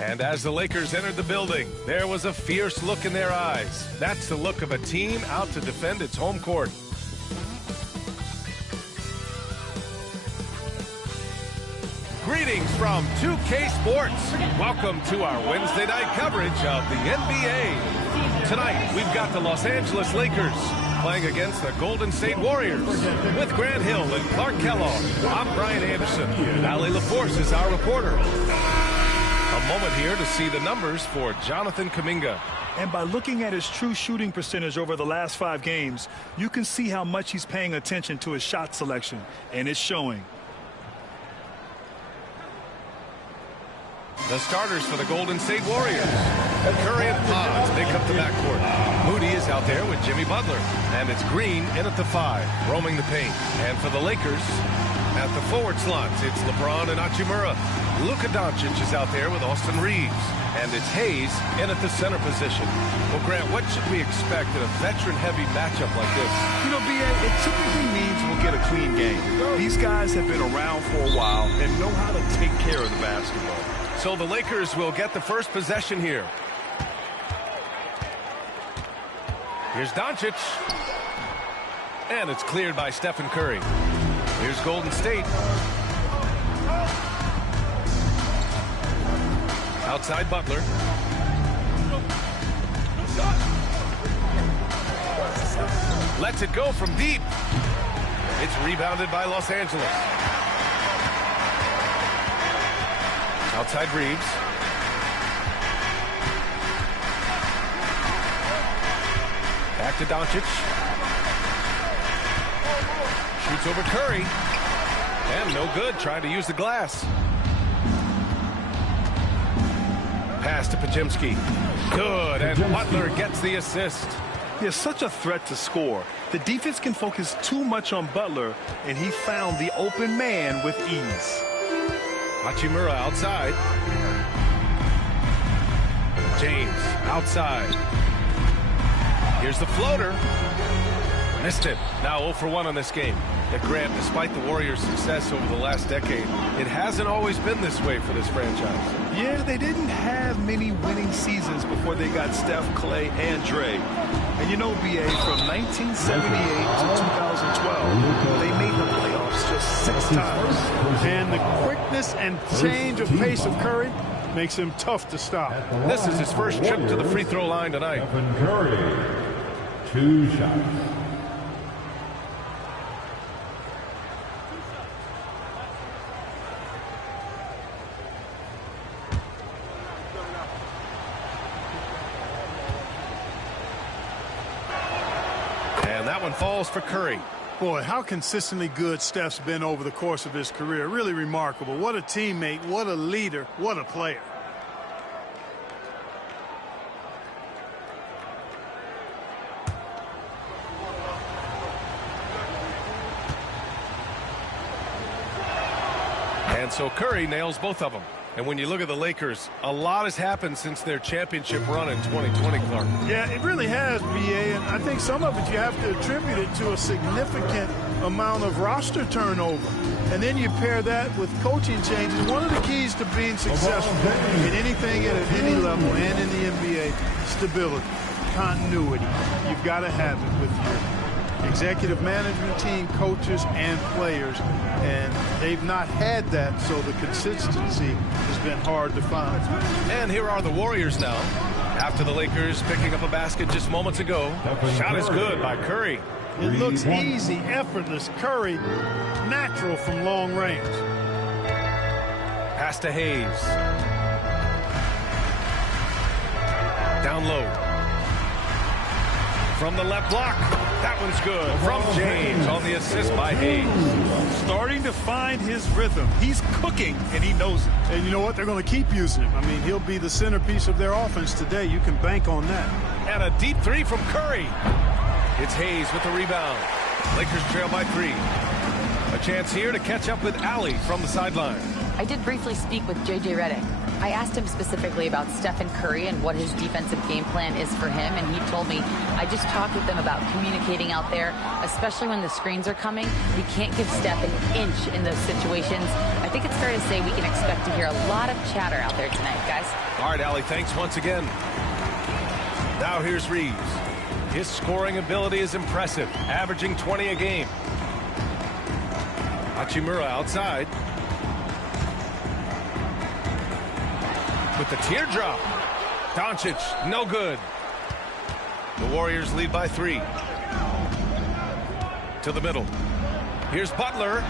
And as the Lakers entered the building, there was a fierce look in their eyes. That's the look of a team out to defend its home court. Greetings from 2K Sports. Welcome to our Wednesday night coverage of the NBA. Tonight, we've got the Los Angeles Lakers playing against the Golden State Warriors. With Grant Hill and Clark Kellogg, I'm Brian Anderson. Allie LaForce is our reporter. A moment here to see the numbers for Jonathan Kuminga. And by looking at his true shooting percentage over the last 5 games, you can see how much he's paying attention to his shot selection, and it's showing. The starters for the Golden State Warriors. Curry and Pons make up the backcourt. Moody is out there with Jimmy Butler. And it's Green in at the 5, roaming the paint. And for the Lakers, at the forward slots, it's LeBron and Hachimura. Luka Doncic is out there with Austin Reeves. And it's Hayes in at the center position. Well, Grant, what should we expect in a veteran-heavy matchup like this? You know, B.A., it typically means we'll get a clean game. These guys have been around for a while and know how to take care of the basketball. So the Lakers will get the first possession here. Here's Doncic. And it's cleared by Stephen Curry. Here's Golden State. Outside Butler. Lets it go from deep. It's rebounded by Los Angeles. Outside Reeves. Back to Doncic. Shoots over Curry. And no good, trying to use the glass. Pass to Podziemski. Good, and Butler gets the assist. He has such a threat to score. The defense can focus too much on Butler, and he found the open man with ease. Hachimura outside. James outside. Here's the floater. Missed it. Now 0 for 1 on this game. At Grant, despite the Warriors' success over the last decade, it hasn't always been this way for this franchise. Yeah, they didn't have many winning seasons before they got Steph, Clay, and Dre. And you know, B.A., from 1978 to 2012, they made the playoffs just 6 times. And the quickness and change of pace of Curry makes him tough to stop. This is his first trip to the free throw line tonight. Stephen Curry, 2 shots. That one falls for Curry. Boy, how consistently good Steph's been over the course of his career. Really remarkable. What a teammate, what a leader, what a player. And so Curry nails both of them. And when you look at the Lakers, a lot has happened since their championship run in 2020, Clark. Yeah, it really has, B.A., and I think some of it you have to attribute it to a significant amount of roster turnover. And then you pair that with coaching changes. One of the keys to being successful in anything at any level and in the NBA, stability, continuity. You've got to have it with your executive management team, coaches, and players. And they've not had that, so the consistency has been hard to find. And here are the Warriors now. After the Lakers picking up a basket just moments ago. Shot is good by Curry. It looks easy, effortless. Curry, natural from long range. Pass to Hayes. Down low. From the left block. That one's good. From James on the assist by Hayes. Starting to find his rhythm. He's cooking, and he knows it. And you know what? They're going to keep using him. I mean, he'll be the centerpiece of their offense today. You can bank on that. And a deep 3 from Curry. It's Hayes with the rebound. Lakers trail by 3. A chance here to catch up with Allie from the sideline. I did briefly speak with J.J. Redick. I asked him specifically about Stephen Curry and what his defensive game plan is for him, and he told me, I just talked with them about communicating out there, especially when the screens are coming. We can't give Steph an inch in those situations. I think it's fair to say we can expect to hear a lot of chatter out there tonight, guys. All right, Allie, thanks once again. Now here's Reeves. His scoring ability is impressive, averaging 20 a game. Hachimura outside. With the teardrop. Doncic, no good. The Warriors lead by 3. To the middle. Here's Butler.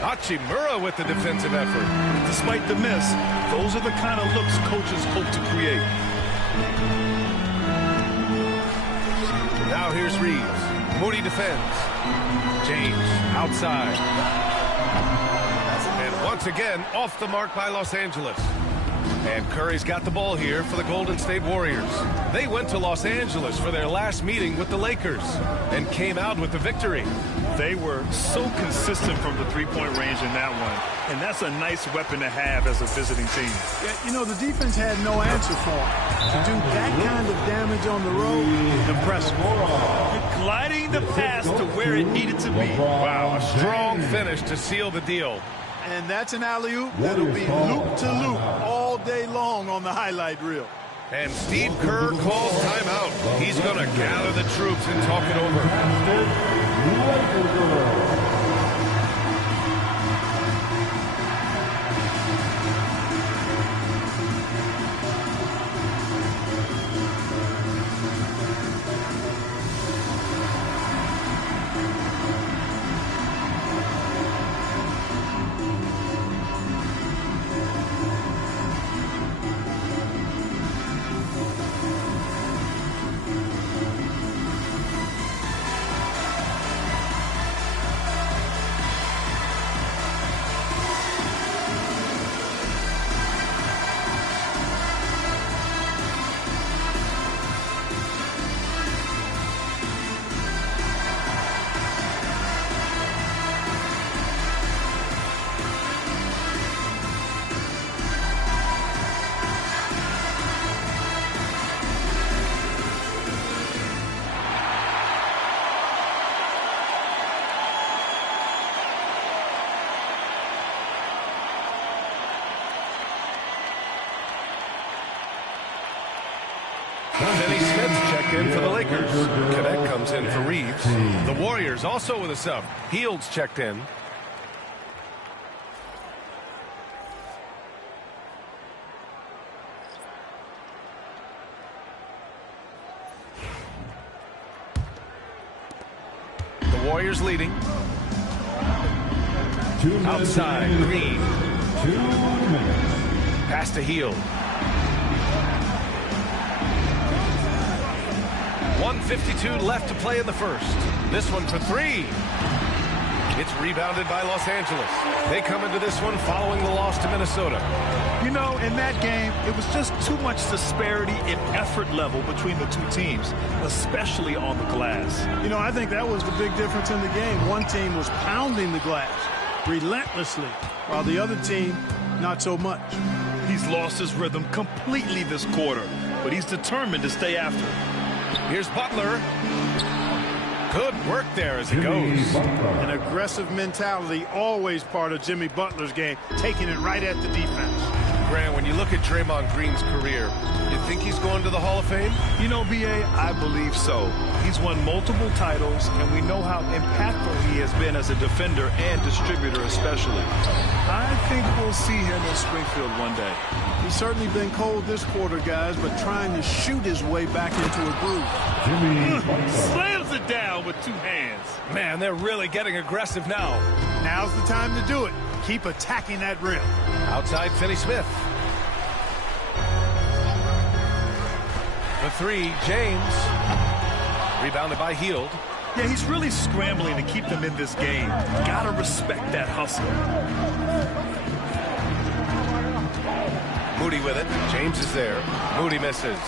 Hachimura with the defensive effort. Despite the miss, those are the kind of looks coaches hope to create. Now here's Reeves. Moody defends. James outside. And once again, off the mark by Los Angeles. And Curry's got the ball here for the Golden State Warriors. They went to Los Angeles for their last meeting with the Lakers and came out with the victory. They were so consistent from the three-point range in that one. And that's a nice weapon to have as a visiting team. Yeah, you know, the defense had no answer for him. To do that kind of damage on the road, impressive. Gliding the pass to where it needed to be. Wow, a strong finish to seal the deal. And that's an alley-oop that'll be loop-to-loop all day long on the highlight reel. And Steve Kerr calls timeout. He's going to gather the troops and talk it over. Finney Smith checked in for the Lakers. Cadet comes in for Reeves. The Warriors also with a sub. Fields checked in. The Warriors leading. Outside, Green. 2 minutes. Pass to Hield. 1:52 left to play in the first. This one for 3. It's rebounded by Los Angeles. They come into this one following the loss to Minnesota. You know, in that game, it was just too much disparity in effort level between the two teams, especially on the glass. You know, I think that was the big difference in the game. One team was pounding the glass relentlessly, while the other team, not so much. He's lost his rhythm completely this quarter, but he's determined to stay after it. Here's Butler. Good work there as he goes. An aggressive mentality, always part of Jimmy Butler's game, taking it right at the defense. Grant, when you look at Draymond Green's career, you think he's going to the Hall of Fame? You know, B.A., I believe so. He's won multiple titles, and we know how impactful he has been as a defender and distributor especially. I think we'll see him in Springfield one day. He's certainly been cold this quarter, guys, but trying to shoot his way back into a groove. Slams it down with 2 hands. Man, they're really getting aggressive now. Now's the time to do it. Keep attacking that rim. Outside, Finney Smith. The 3, James. Rebounded by Hield. Yeah, he's really scrambling to keep them in this game. Gotta respect that hustle. Moody with it. James is there. Moody misses.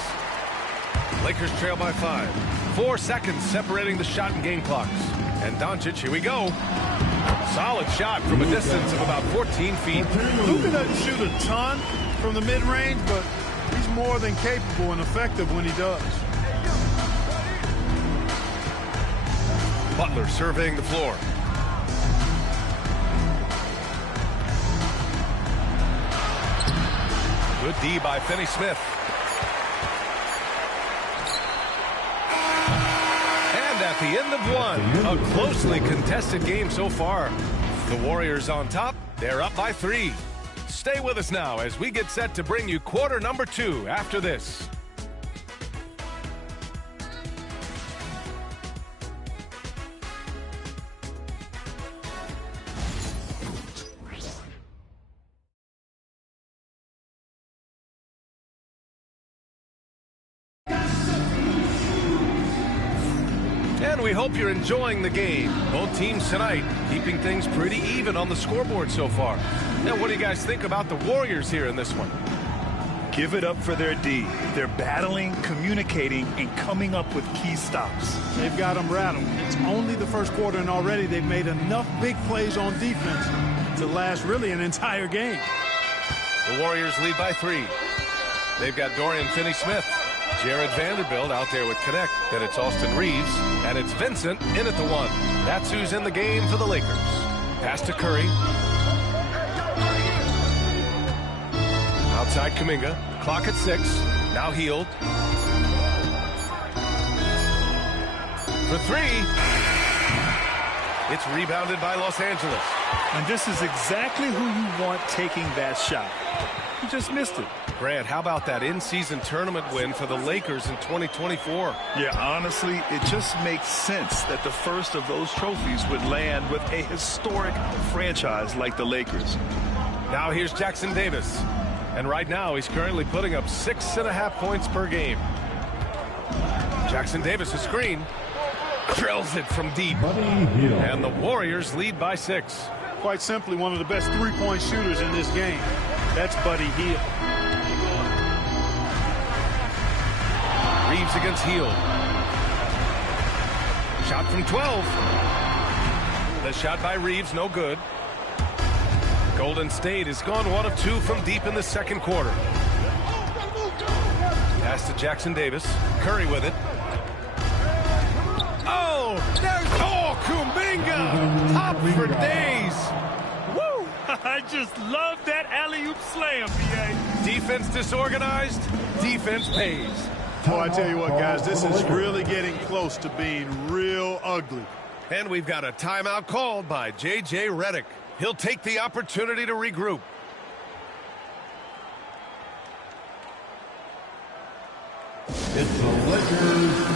Lakers trail by 5. 4 seconds separating the shot and game clocks. And Doncic, here we go. Solid shot from a distance of about 14 feet. Luka doesn't shoot a ton from the mid-range, but he's more than capable and effective when he does. Butler surveying the floor. Good D by Finney-Smith. And at the end of one, a closely contested game so far. The Warriors on top. They're up by 3. Stay with us now as we get set to bring you quarter number 2 after this. And we hope you're enjoying the game. Both teams tonight keeping things pretty even on the scoreboard so far. Now, what do you guys think about the Warriors here in this one? Give it up for their D. They're battling, communicating, and coming up with key stops. They've got them rattled. It's only the first quarter, and already they've made enough big plays on defense to last really an entire game. The Warriors lead by 3. They've got Dorian Finney-Smith, Jared Vanderbilt out there with Connect. Then it's Austin Reeves, and it's Vincent in at the 1. That's who's in the game for the Lakers. Pass to Curry. Outside Kuminga. Clock at 6. Now Hield. For 3. It's rebounded by Los Angeles. And this is exactly who you want taking that shot. He just missed it. Grant, how about that in-season tournament win for the Lakers in 2024? Yeah, honestly, it just makes sense that the first of those trophies would land with a historic franchise like the Lakers. Now here's Jackson Davis. And right now he's currently putting up 6.5 points per game. Jackson Davis, a screen. Drills it from deep. And the Warriors lead by 6. Quite simply, one of the best three-point shooters in this game. That's Buddy Hield. Reeves against Hield. Shot from 12. The shot by Reeves, no good. Golden State has gone 1 of 2 from deep in the second quarter. Pass to Jackson Davis. Curry with it. Oh, there's Kuminga. Top for days. Woo! I just love that alley-oop slam, B.A. Defense disorganized. Defense pays. Oh, I tell you what, guys, this is really getting close to being real ugly. And we've got a timeout called by J.J. Redick. He'll take the opportunity to regroup. It's the Lakers.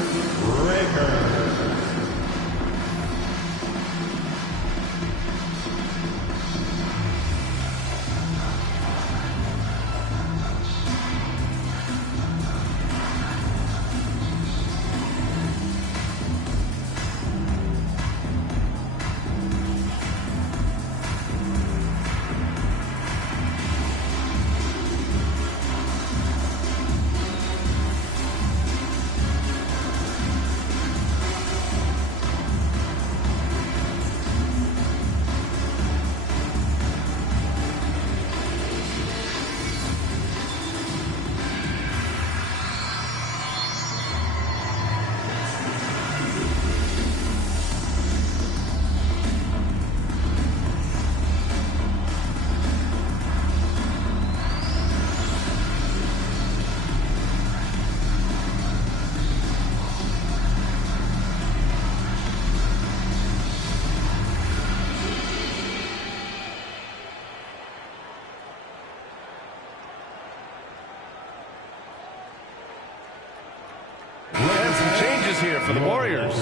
Here for the Warriors.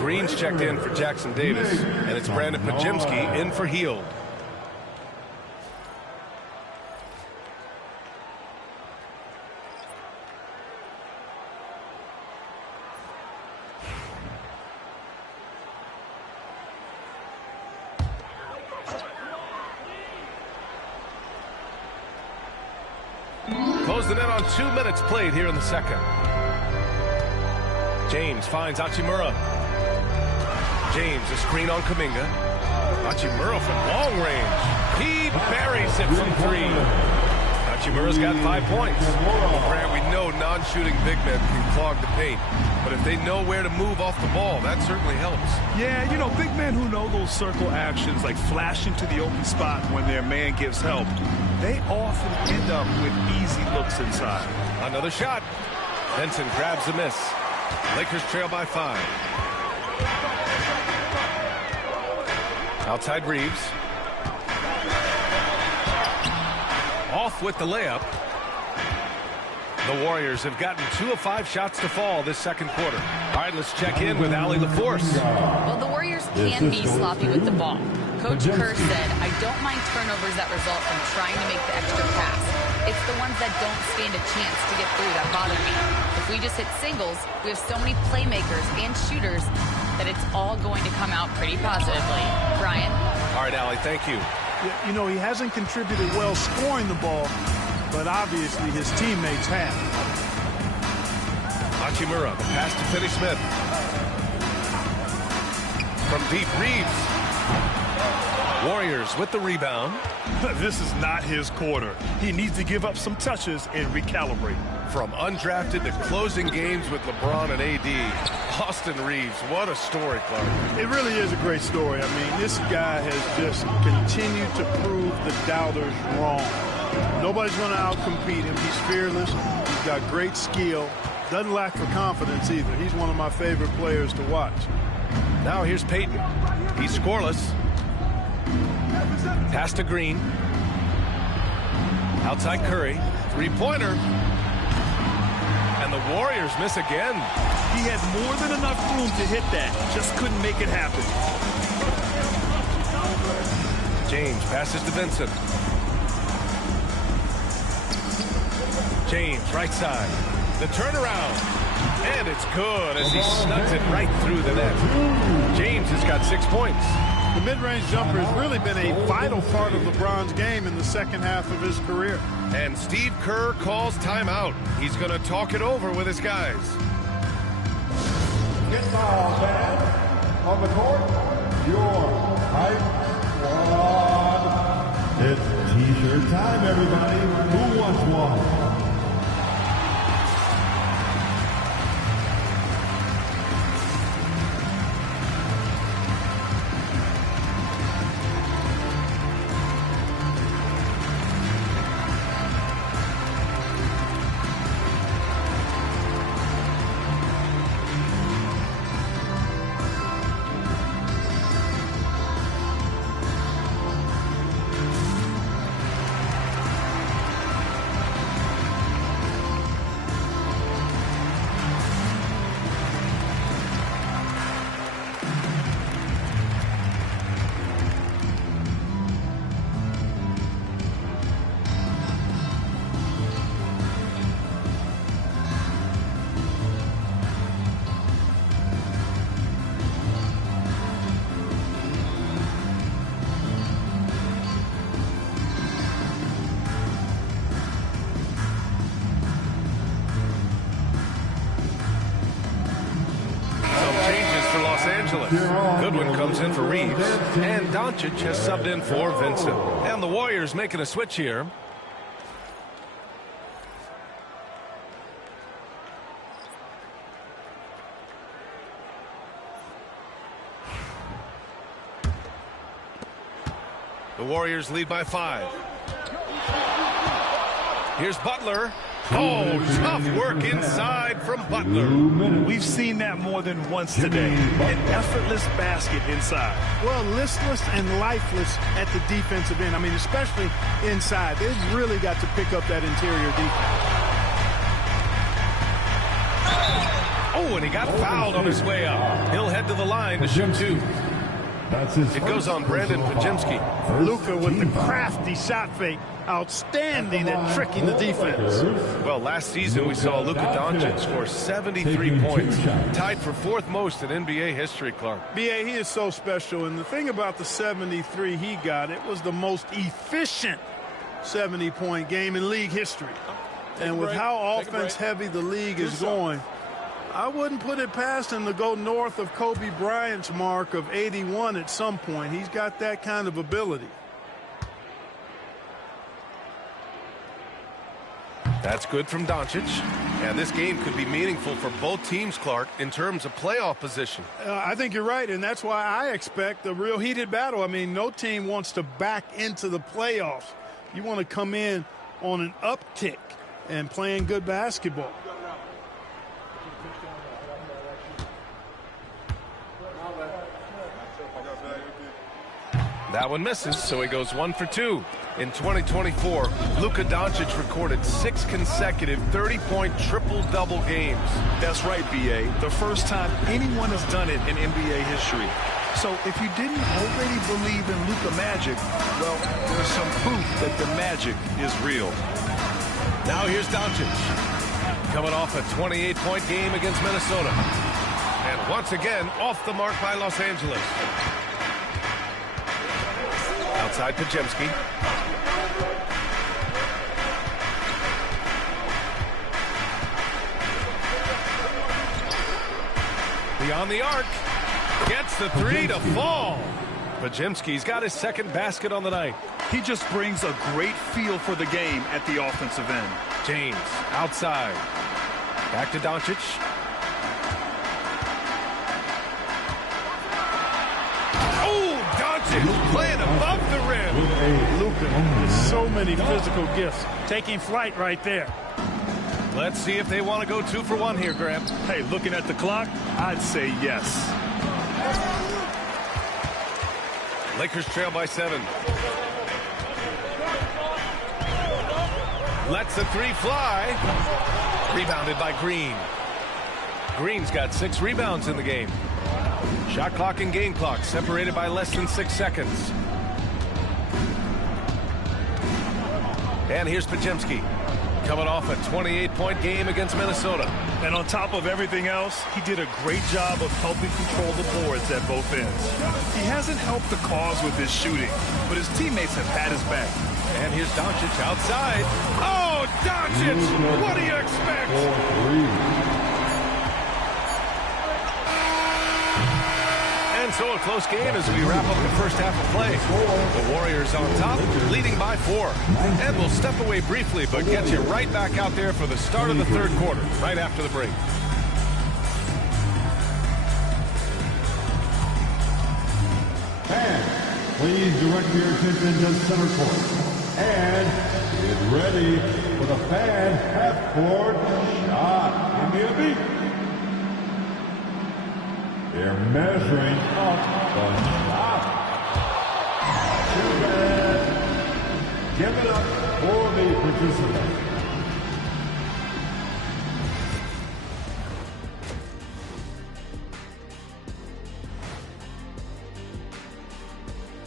Green's checked in for Jackson Davis, and it's Brandon Pajemski in for Hield. Close the net on 2 minutes played here in the second. James finds Hachimura. James, a screen on Kuminga. Hachimura from long range. He buries it from 3. Hachimura's got 5 points. Grant, we know non-shooting big men can clog the paint, but if they know where to move off the ball, that certainly helps. Yeah, you know, big men who know those circle actions, like flashing to the open spot when their man gives help, they often end up with easy looks inside. Another shot. Benson grabs the miss. Lakers trail by 5. Outside Reeves. Off with the layup. The Warriors have gotten 2 of 5 shots to fall this second quarter. All right, let's check in with Allie LaForce. Well, the Warriors can be sloppy with the ball. Coach Kerr said, I don't mind turnovers that result from trying to make the extra pass. It's the ones that don't stand a chance to get through that bother me. If we just hit singles, we have so many playmakers and shooters that it's all going to come out pretty positively. Brian? All right, Allie, thank you. You know, he hasn't contributed well scoring the ball, but obviously his teammates have. Hachimura, the pass to Finney Smith. From deep, Reeves. Warriors with the rebound. This is not his quarter. He needs to give up some touches and recalibrate. From undrafted to closing games with LeBron and AD, Austin Reeves, what a story, Clark. It really is a great story. I mean, this guy has just continued to prove the doubters wrong. Nobody's going to outcompete him. He's fearless. He's got great skill. Doesn't lack for confidence either. He's one of my favorite players to watch. Now here's Payton. He's scoreless. Pass to Green. Outside Curry. Three-pointer. And the Warriors miss again. He had more than enough room to hit that. Just couldn't make it happen. James passes to Vincent. James, right side. The turnaround. And it's good as he snugs it right through the net. James has got 6 points. The mid-range jumper has really been a vital part of LeBron's game in the second half of his career. And Steve Kerr calls timeout. He's going to talk it over with his guys. Get foul, fans. On the court, your hype squad. It's T-shirt time, everybody. Who wants one? Goodwin comes in for Reeves, and Doncic has subbed in for Vincent. And the Warriors making a switch here. The Warriors lead by 5. Here's Butler. Oh, tough work inside from Butler. We've seen that more than once today. An effortless basket inside. Well, listless and lifeless at the defensive end. I mean, especially inside. They've really got to pick up that interior defense. Oh, and he got fouled on his way up. He'll head to the line to shoot 2. It goes on Brandon Pajemski. Luka with the crafty shot fake. Outstanding at tricking the defense. Well, last season we saw Luka Doncic score 73 points. Tied for 4th most in NBA history, Clark. B.A., he is so special. And the thing about the 73 he got, it was the most efficient 70-point game in league history. And with how offense-heavy the league is going, I wouldn't put it past him to go north of Kobe Bryant's mark of 81 at some point. He's got that kind of ability. That's good from Doncic. And this game could be meaningful for both teams, Clark, in terms of playoff position. I think you're right, and that's why I expect a real heated battle. I mean, no team wants to back into the playoffs. You want to come in on an uptick and playing good basketball. That one misses, so he goes 1 for 2. In 2024, Luka Doncic recorded 6 consecutive 30-point triple-double games. That's right, B.A. The first time anyone has done it in NBA history. So if you didn't already believe in Luka magic, well, there's some proof that the magic is real. Now here's Doncic, coming off a 28-point game against Minnesota. And once again, off the mark by Los Angeles. Outside Pajemski. Beyond the arc. Gets the three to fall. Pajemski's got his second basket on the night. He just brings a great feel for the game at the offensive end. James outside. Back to Doncic. Oh, Doncic playing above the rim. Luka has so many physical gifts. Taking flight right there. Let's see if they want to go 2 for 1 here, Graham. Hey, looking at the clock, I'd say yes. Lakers trail by 7. Lets the three fly. Rebounded by Green. Green's got 6 rebounds in the game. Shot clock and game clock separated by less than 6 seconds. And here's Pajemski, coming off a 28-point game against Minnesota. And on top of everything else, he did a great job of helping control the boards at both ends. He hasn't helped the cause with his shooting, but his teammates have had his back. And here's Doncic outside. Oh, Doncic! What do you expect? And so a close game as we wrap up the first half of play. The Warriors on top, leading by 4. And we'll step away briefly, but get you right back out there for the start of the third quarter, right after the break. And please direct your attention to center court. And get ready for the fan half-court shot. Give me a beat. They're measuring up the shot. Too bad. Give it up for the participants.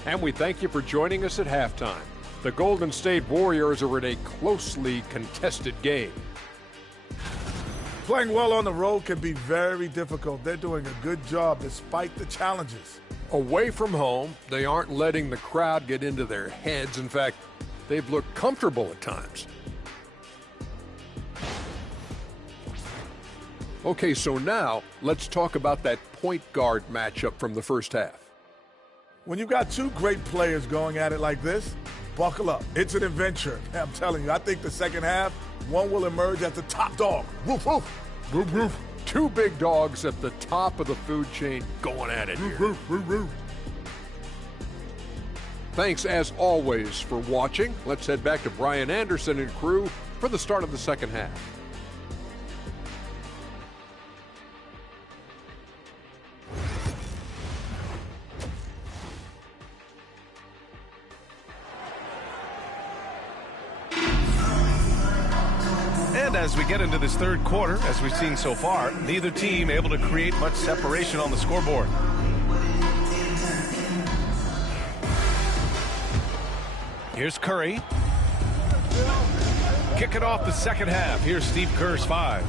And we thank you for joining us at halftime. The Golden State Warriors are in a closely contested game. Playing well on the road can be very difficult. They're doing a good job despite the challenges. Away from home, they aren't letting the crowd get into their heads. In fact, they've looked comfortable at times. Okay, so now let's talk about that point guard matchup from the first half. When you've got 2 great players going at it like this, buckle up. It's an adventure. I'm telling you, I think the second half, one will emerge as the top dog. Woof, woof. Woof, woof. 2 big dogs at the top of the food chain going at it here. Woof, woof, woof. Thanks, as always, for watching. Let's head back to Brian Anderson and crew for the start of the second half. And as we get into this third quarter, as we've seen so far, neither team able to create much separation on the scoreboard. Here's Curry. Kicking off the second half. Here's Steve Kerr's 5.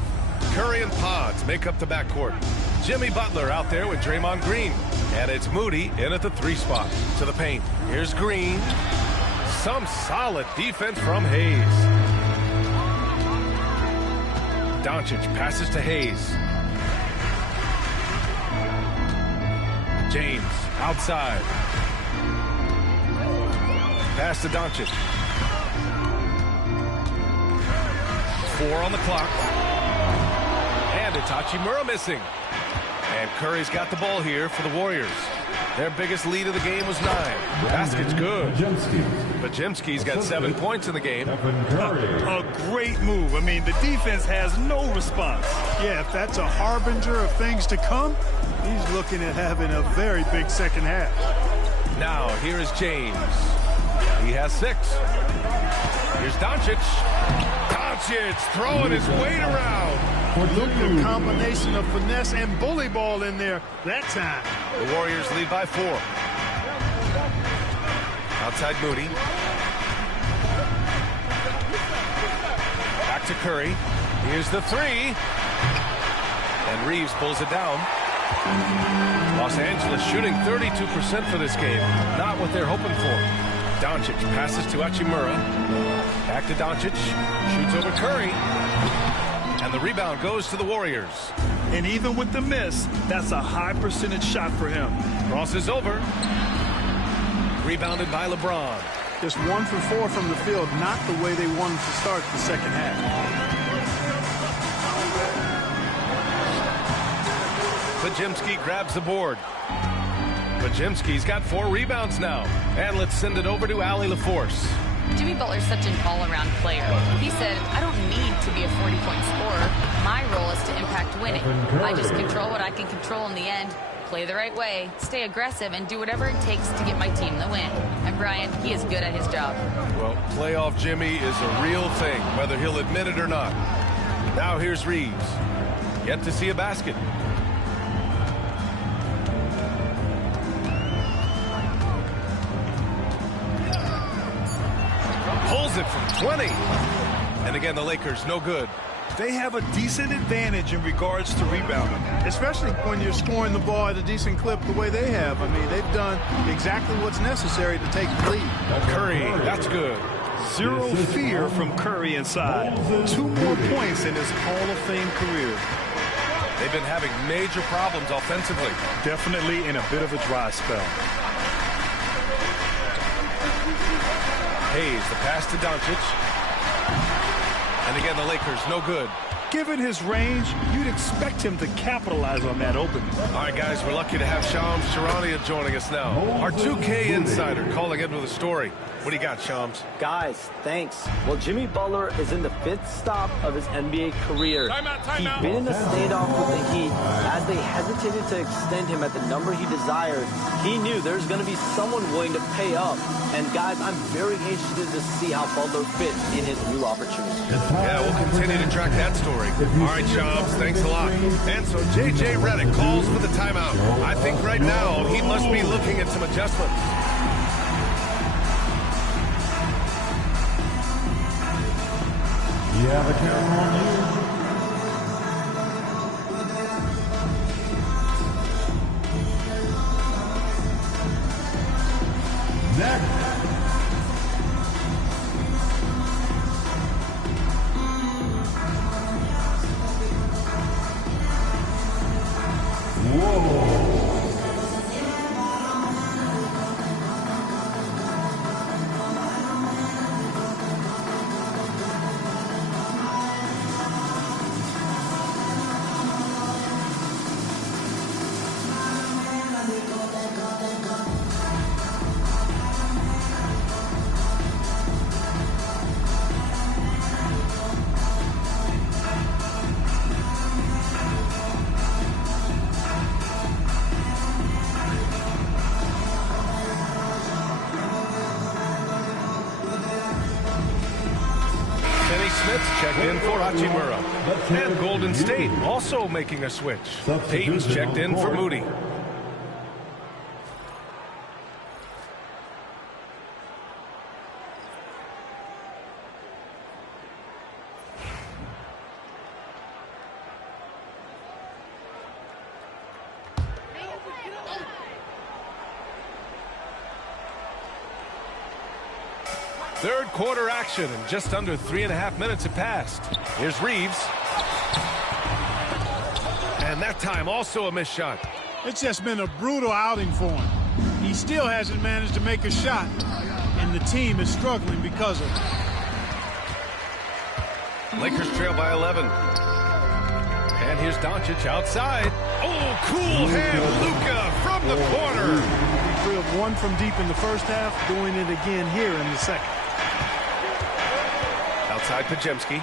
Curry and Pods make up the backcourt. Jimmy Butler out there with Draymond Green. And it's Moody in at the 3 spot. To the paint. Here's Green. Some solid defense from Hayes. Doncic passes to Hayes. James outside. Pass to Doncic. 4 on the clock. And it's Hachimura missing. And Curry's got the ball here for the Warriors. Their biggest lead of the game was 9. Basket's good. Bajemski's got 7 points in the game. A great move. I mean, the defense has no response. Yeah, if that's a harbinger of things to come, he's looking at having a very big second half. Now, here is James. He has 6. Here's Doncic. Doncic throwing his weight around. Look at the combination of finesse and bully ball in there that time. The Warriors lead by 4. Outside Moody. Back to Curry. Here's the 3. And Reeves pulls it down. Los Angeles shooting 32% for this game. Not what they're hoping for. Doncic passes to Hachimura. Back to Doncic. Shoots over Curry. And the rebound goes to the Warriors. And even with the miss, that's a high percentage shot for him. Crosses over. Rebounded by LeBron. Just 1 for 4 from the field, not the way they wanted to start the second half. Bajemski grabs the board. Bajemski's got 4 rebounds now. And let's send it over to Allie LaForce. Jimmy Butler's such an all-around player. He said, I don't need to be a 40-point scorer. My role is to impact winning. I just control what I can control in the end, play the right way, stay aggressive, and do whatever it takes to get my team the win. And Brian, he is good at his job. Well, playoff Jimmy is a real thing, whether he'll admit it or not. Now here's Reeves. Yet to see a basket. Pulls it from 20. And again, the Lakers, no good. They have a decent advantage in regards to rebounding. Especially when you're scoring the ball at a decent clip the way they have. I mean, they've done exactly what's necessary to take the lead. Curry, that's good. Zero fear from Curry inside. 2 more points in his Hall of Fame career. They've been having major problems offensively. Definitely in a bit of a dry spell. Hayes, the pass to Doncic. And again, the Lakers, no good. Given his range, you'd expect him to capitalize on that opening. All right, guys, we're lucky to have Shams Charania joining us now. Our 2K insider calling in with a story. What do you got, Shams? Guys, thanks. Well, Jimmy Butler is in the 5th stop of his NBA career. He's been in a standoff with the Heat. As they hesitated to extend him at the number he desired, he knew there's going to be someone willing to pay up. And guys, I'm very interested to see how Butler fits in his new opportunity. Yeah, we'll continue to track that story. All right, Shams, thanks a lot. And so J.J. Redick calls for the timeout. I think right now he must be looking at some adjustments. Yeah, the camera on you. Next. Whoa. Checked in for Hachimura. And Golden State also making a switch. Payton's checked in for Moody. Third quarter action, and just under 3.5 minutes have passed. Here's Reeves. And that time also a missed shot. It's just been a brutal outing for him. He still hasn't managed to make a shot, and the team is struggling because of it. Lakers trail by 11. And here's Doncic outside. Oh, cool hand, Luka from the corner. He drilled one from deep in the first half, doing it again here in the second. Outside Pajemski.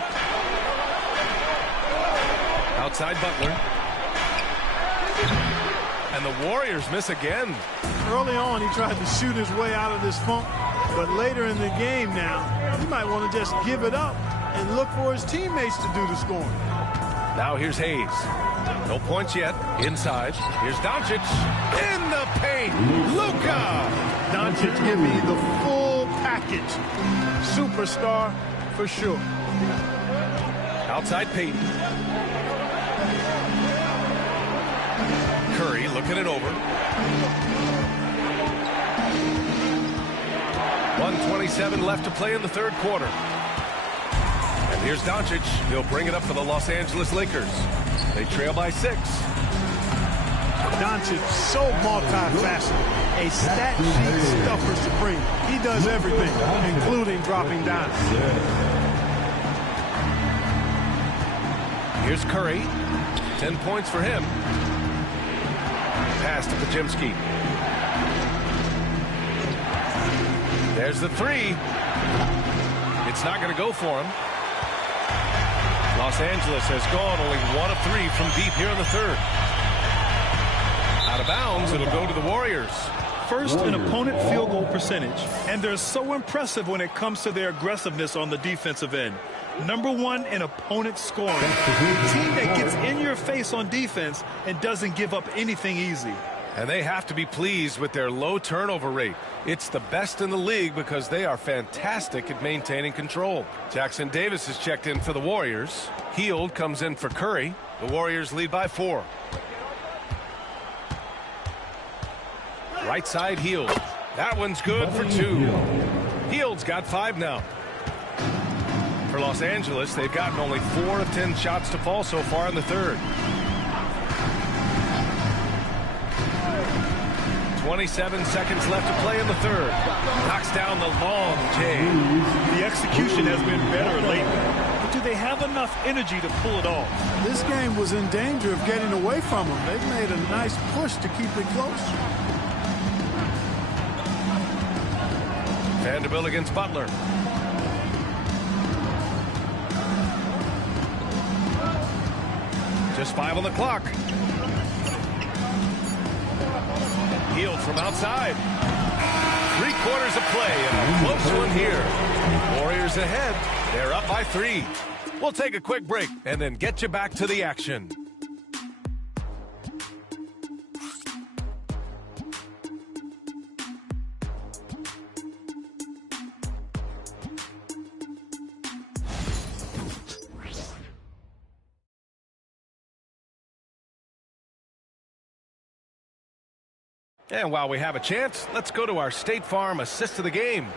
Outside Butler. And the Warriors miss again. Early on, he tried to shoot his way out of this funk, but later in the game now, he might want to just give it up and look for his teammates to do the scoring. Now here's Hayes. No points yet. Inside. Here's Doncic. In the paint. Luka. Doncic give me the full package. Superstar for sure. Outside Payton. Curry looking it over. 1:27 left to play in the third quarter. And here's Doncic. He'll bring it up for the Los Angeles Lakers. They trail by 6. Doncic so multifaceted. A stat sheet stuffer supreme. He does everything, including dropping dimes. Here's Curry. 10 points for him. Pass to Pajemski. There's the 3. It's not going to go for him. Los Angeles has gone only 1 of 3 from deep here in the third. Out of bounds, it'll go to the Warriors. First in opponent field goal percentage, and they're so impressive when it comes to their aggressiveness on the defensive end. Number 1 in opponent scoring. A team that gets in your face on defense and doesn't give up anything easy. And they have to be pleased with their low turnover rate. It's the best in the league because they are fantastic at maintaining control. Jackson Davis has checked in for the Warriors. Hield comes in for Curry. The Warriors lead by 4. Right side Hield. That one's good for 2. Hield's got 5 now. For Los Angeles, they've gotten only 4 of 10 shots to fall so far in the third. 27 seconds left to play in the third. Knocks down the long J. The execution has been better lately. But do they have enough energy to pull it off? This game was in danger of getting away from them. They've made a nice push to keep it close. Vanderbilt against Butler. Just 5 on the clock. Hield from outside. 3 quarters of play and a close one here. Warriors ahead. They're up by 3. We'll take a quick break and then get you back to the action. And while we have a chance, let's go to our State Farm assist of the game.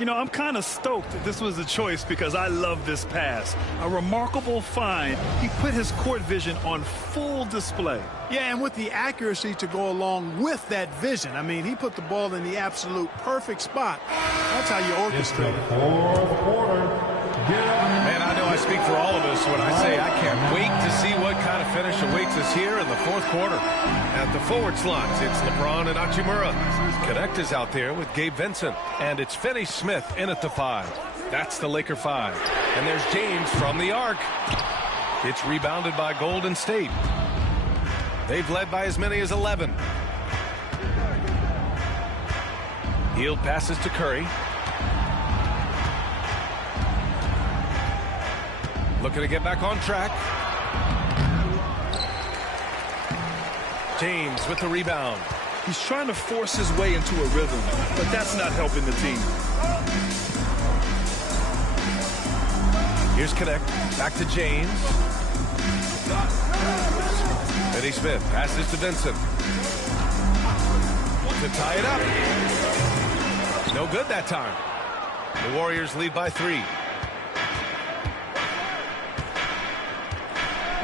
You know, I'm kind of stoked that this was a choice because I love this pass. A remarkable find. He put his court vision on full display. Yeah, and with the accuracy to go along with that vision. I mean, he put the ball in the absolute perfect spot. That's how you orchestrate it. Fourth quarter. Man, I know I speak for all of us when I say I can't wait to see what kind of finish awaits us here in the fourth quarter. At the forward slots, it's LeBron and Hachimura. Connect is out there with Gabe Vincent. And it's Finney Smith in at the 5. That's the Laker 5. And there's James from the arc. It's rebounded by Golden State. They've led by as many as 11. Hield passes to Curry. Looking to get back on track. James with the rebound. He's trying to force his way into a rhythm, but that's not helping the team. Here's Connect. Back to James. Finney Smith passes to Vincent. To tie it up. No good that time. The Warriors lead by 3.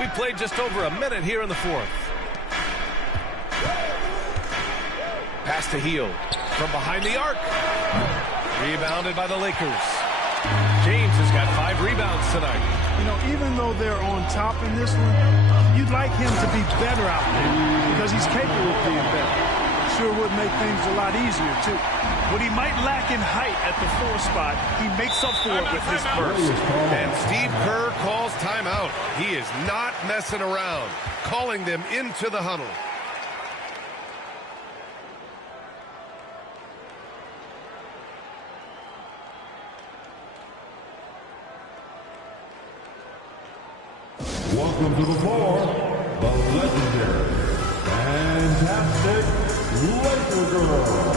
We played just over a minute here in the fourth. Pass to Hield from behind the arc. Rebounded by the Lakers. James has got 5 rebounds tonight. You know, even though they're on top in this one, you'd like him to be better out there because he's capable of being better. Sure would make things a lot easier, too. What he might lack in height at the 4 spot, he makes up for it with his burst. And Steve Kerr calls timeout. He is not messing around, calling them into the huddle. Welcome to the floor, the legendary, fantastic Laker Girl.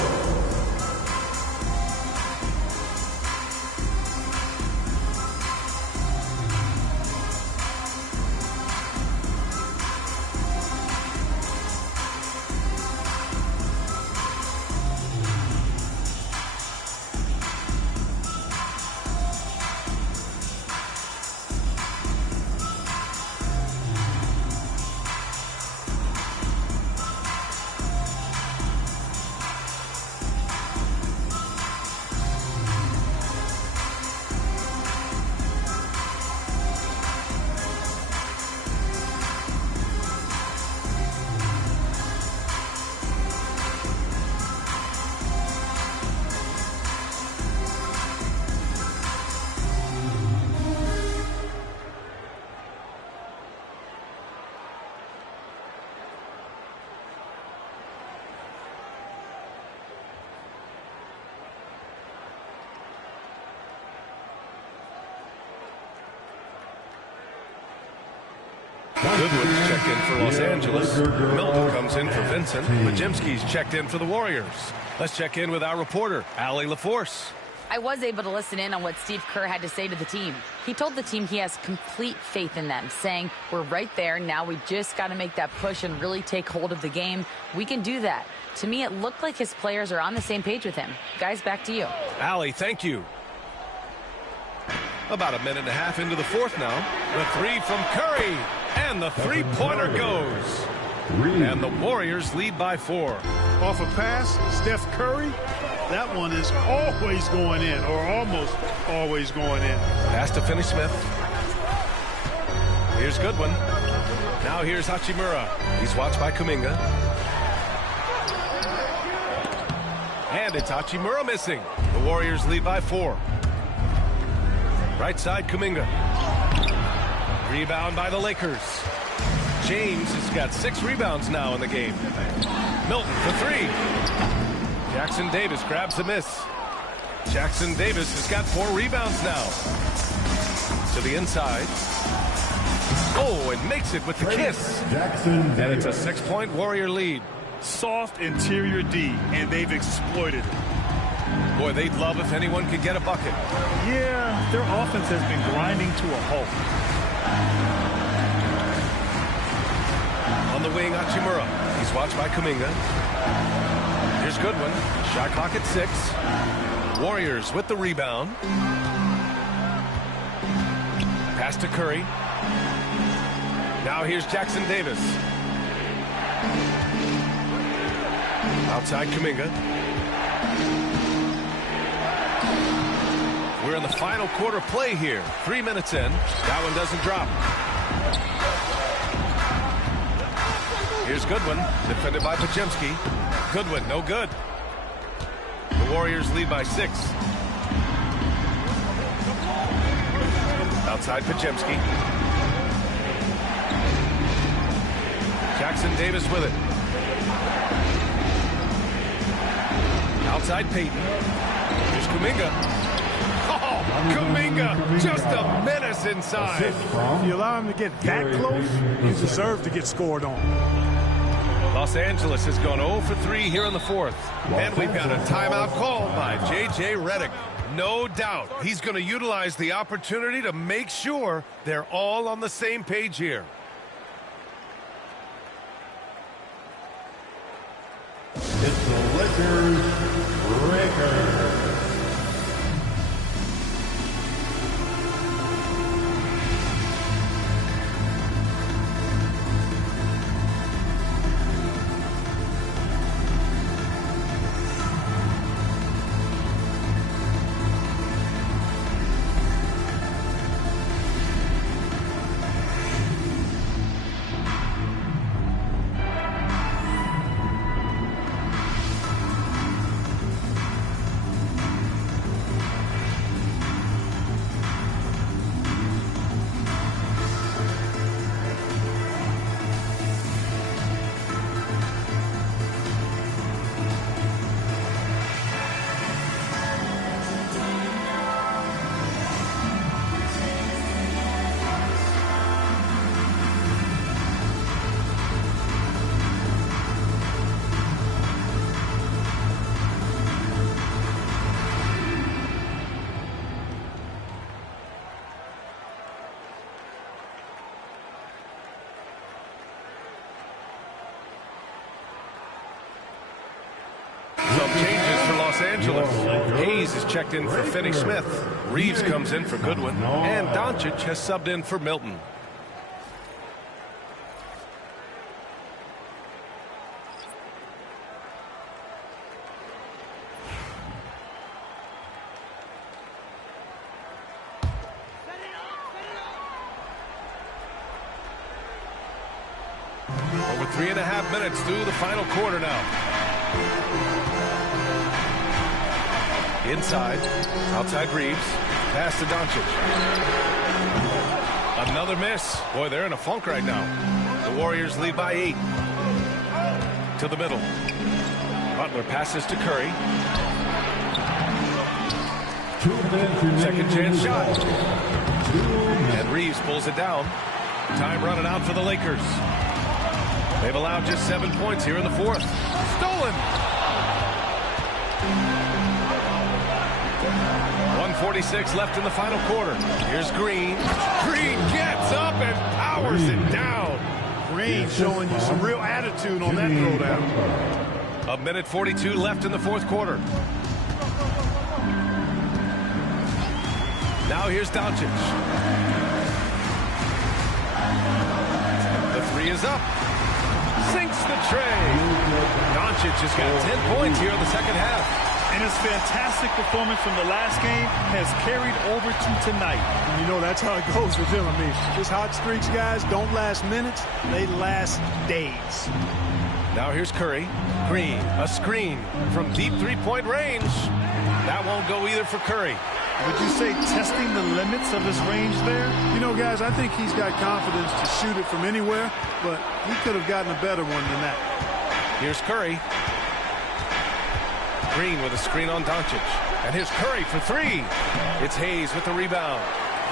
Goodwin's checked in for Los Angeles. Milton comes in for Vincent. Majimski's checked in for the Warriors. Let's check in with our reporter, Allie LaForce. I was able to listen in on what Steve Kerr had to say to the team. He told the team he has complete faith in them, saying, we're right there. Now we just got to make that push and really take hold of the game. We can do that. To me, it looked like his players are on the same page with him. Guys, back to you. Allie, thank you. About a minute and a half into the 4th now. The 3 from Curry. And the 3-pointer goes. And the Warriors lead by 4. Off a pass, Steph Curry, that one is always going in, or almost always going in. Pass to Finney-Smith. Here's Goodwin. Now here's Hachimura. He's watched by Kuminga. And it's Hachimura missing. The Warriors lead by 4. Right side, Kuminga. Rebound by the Lakers. James has got 6 rebounds now in the game. Milton for 3. Jackson Davis grabs a miss. Jackson Davis has got 4 rebounds now. To the inside. Oh, and makes it with the kiss. And it's a 6-point Warrior lead. Soft interior D, and they've exploited it. Boy, they'd love if anyone could get a bucket. Yeah, their offense has been grinding to a halt. On the wing, Hachimura. He's watched by Kuminga. Here's Goodwin. Shot clock at 6. Warriors with the rebound. Pass to Curry. Now here's Jackson Davis. Outside Kuminga. We're in the final quarter play here. 3 minutes in. That one doesn't drop. Here's Goodwin, defended by Majimski. Goodwin, no good. The Warriors lead by 6. Outside Majimski. Jackson Davis with it. Outside Payton. Here's Kuminga. Oh, Kuminga, just a menace inside. If you allow him to get that close, you deserve to get scored on. Los Angeles has gone 0 for 3 here in the 4th. And we've got a timeout called by J.J. Redick. No doubt he's going to utilize the opportunity to make sure they're all on the same page here. It's the Lakers Breaker. Angeles. Hayes is checked in for Finney-Smith. Reeves comes in for Goodwin. And Doncic has subbed in for Milton. Over 3.5 minutes through the final quarter now. Inside, outside Reeves, pass to Doncic. Another miss. Boy, they're in a funk right now. The Warriors lead by 8. To the middle. Butler passes to Curry. Second chance shot. And Reeves pulls it down. Time running out for the Lakers. They've allowed just 7 points here in the fourth. Stolen. 1:46 left in the final quarter. Here's Green. Green gets up and powers it down. Green showing you some real attitude on that throwdown. 1:42 left in the fourth quarter. Now here's Doncic. The three is up. Sinks the tray. Doncic has got 10 points here in the second half. And his fantastic performance from the last game has carried over to tonight. And you know, that's how it goes with him. I mean, his hot streaks, guys, don't last minutes. They last days. Now here's Curry. Green, a screen from deep three-point range. That won't go either for Curry. Would you say testing the limits of his range there? You know, guys, I think he's got confidence to shoot it from anywhere, but he could have gotten a better one than that. Here's Curry. Green with a screen on Doncic. And here's Curry for three. It's Hayes with the rebound.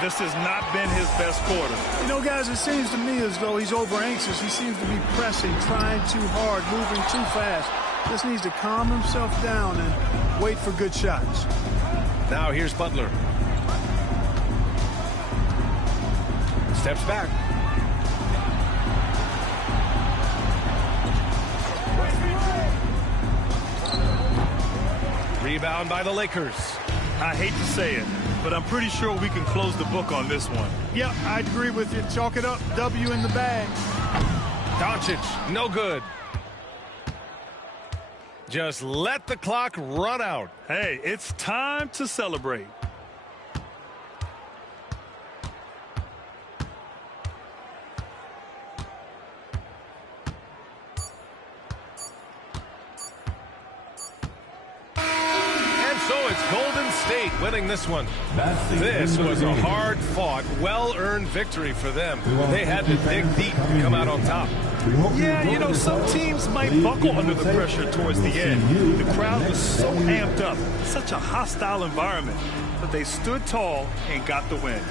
This has not been his best quarter. You know, guys, it seems to me as though he's over anxious. He seems to be pressing, trying too hard, moving too fast. Just needs to calm himself down and wait for good shots. Now here's Butler. Steps back. Rebound by the Lakers. I hate to say it, but I'm pretty sure we can close the book on this one. Yep, I'd agree with you. Chalk it up. W in the bag. Doncic, no good. Just let the clock run out. Hey, it's time to celebrate. Golden State winning this one. This was a hard-fought, well-earned victory for them. They had to dig deep to come out on top. Yeah, you know, some teams might buckle under the pressure towards the end. The crowd was so amped up, such a hostile environment, but they stood tall and got the win.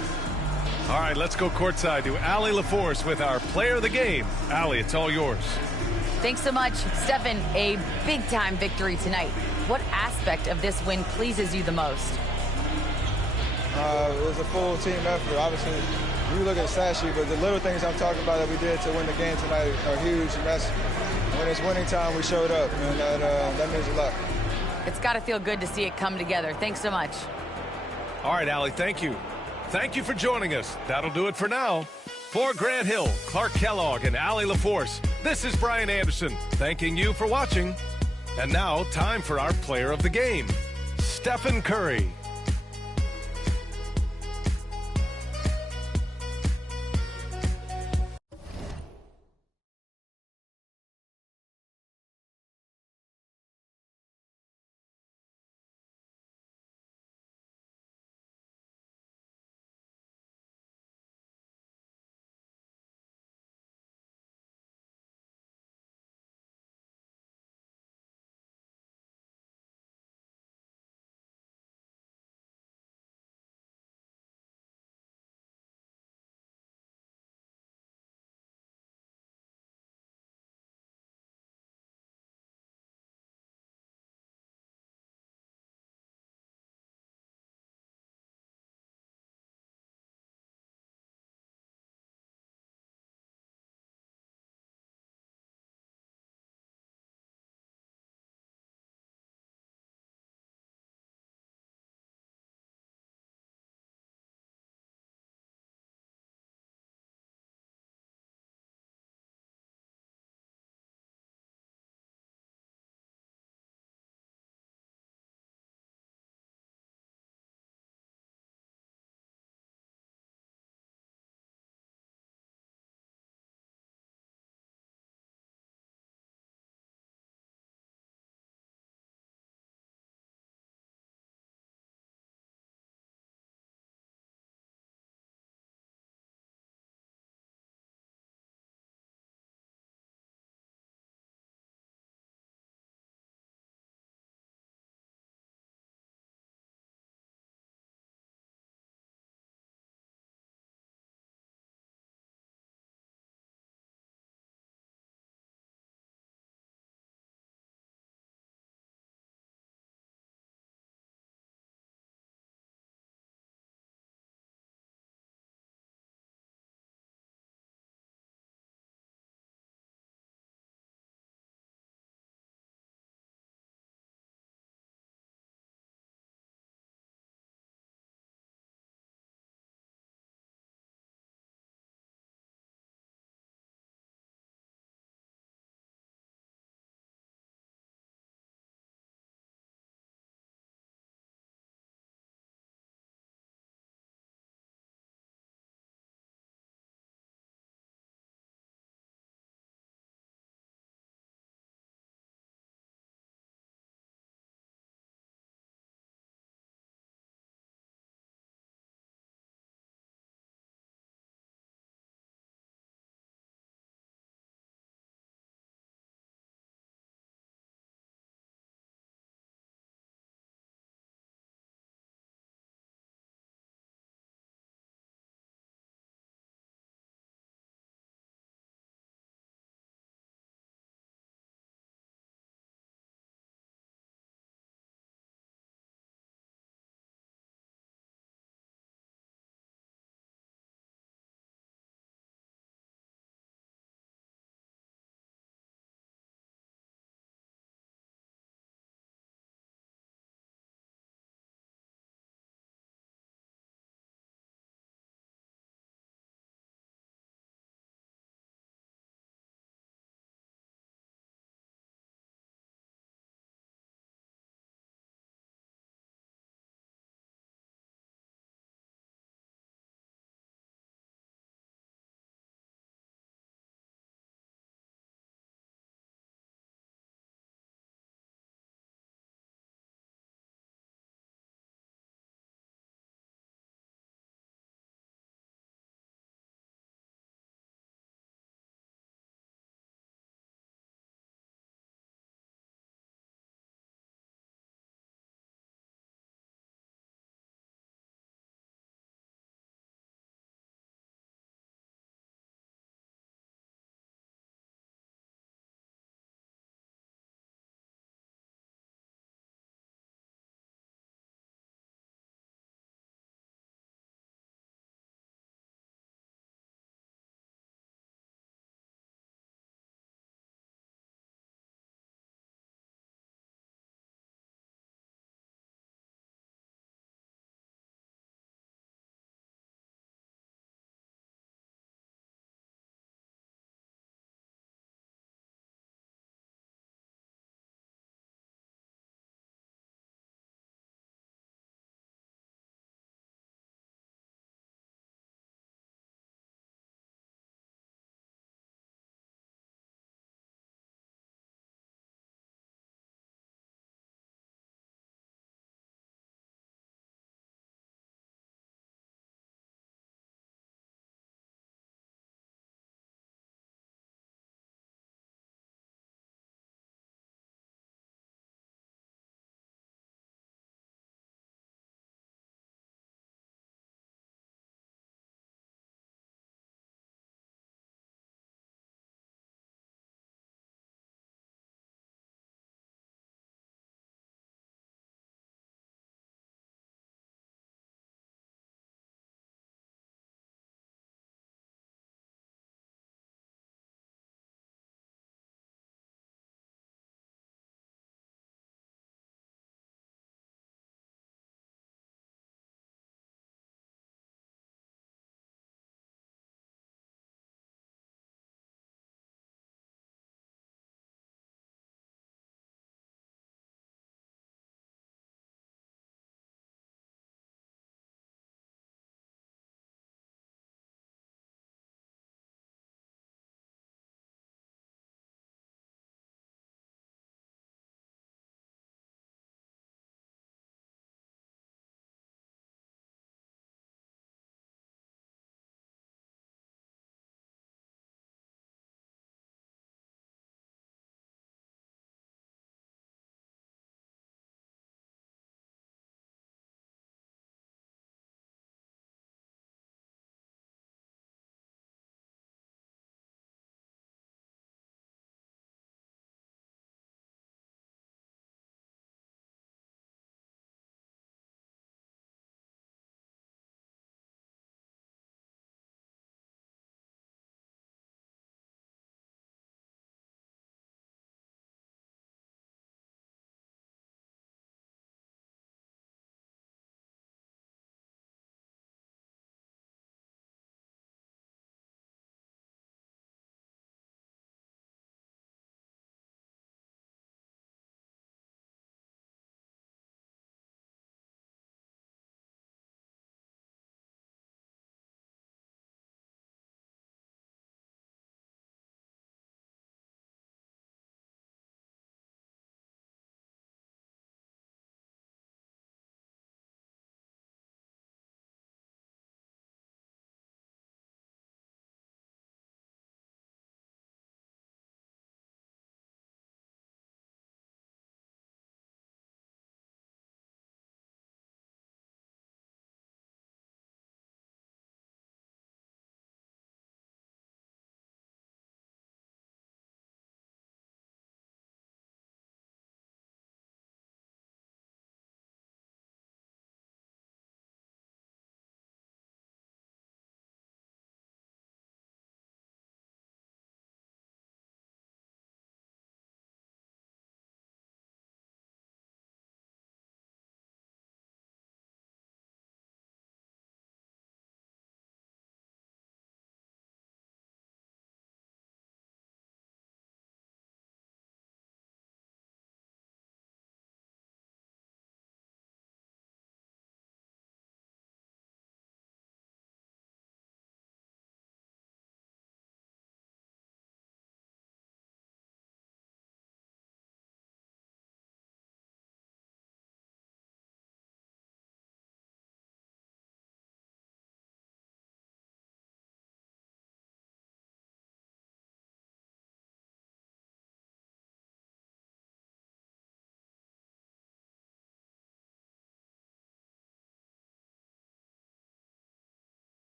All right, let's go courtside to Allie LaForce with our player of the game. Allie, it's all yours. Thanks so much, Stephen. A big-time victory tonight. What aspect of this win pleases you the most? It was a full team effort. Obviously, you look at the stat sheet, but the little things I'm talking about that we did to win the game tonight are huge. And that's when it's winning time, we showed up, and that means a lot. It's got to feel good to see it come together. Thanks so much. All right, Allie, thank you. Thank you for joining us. That'll do it for now. For Grant Hill, Clark Kellogg, and Allie LaForce, this is Brian Anderson, thanking you for watching. And now, time for our player of the game, Stephen Curry.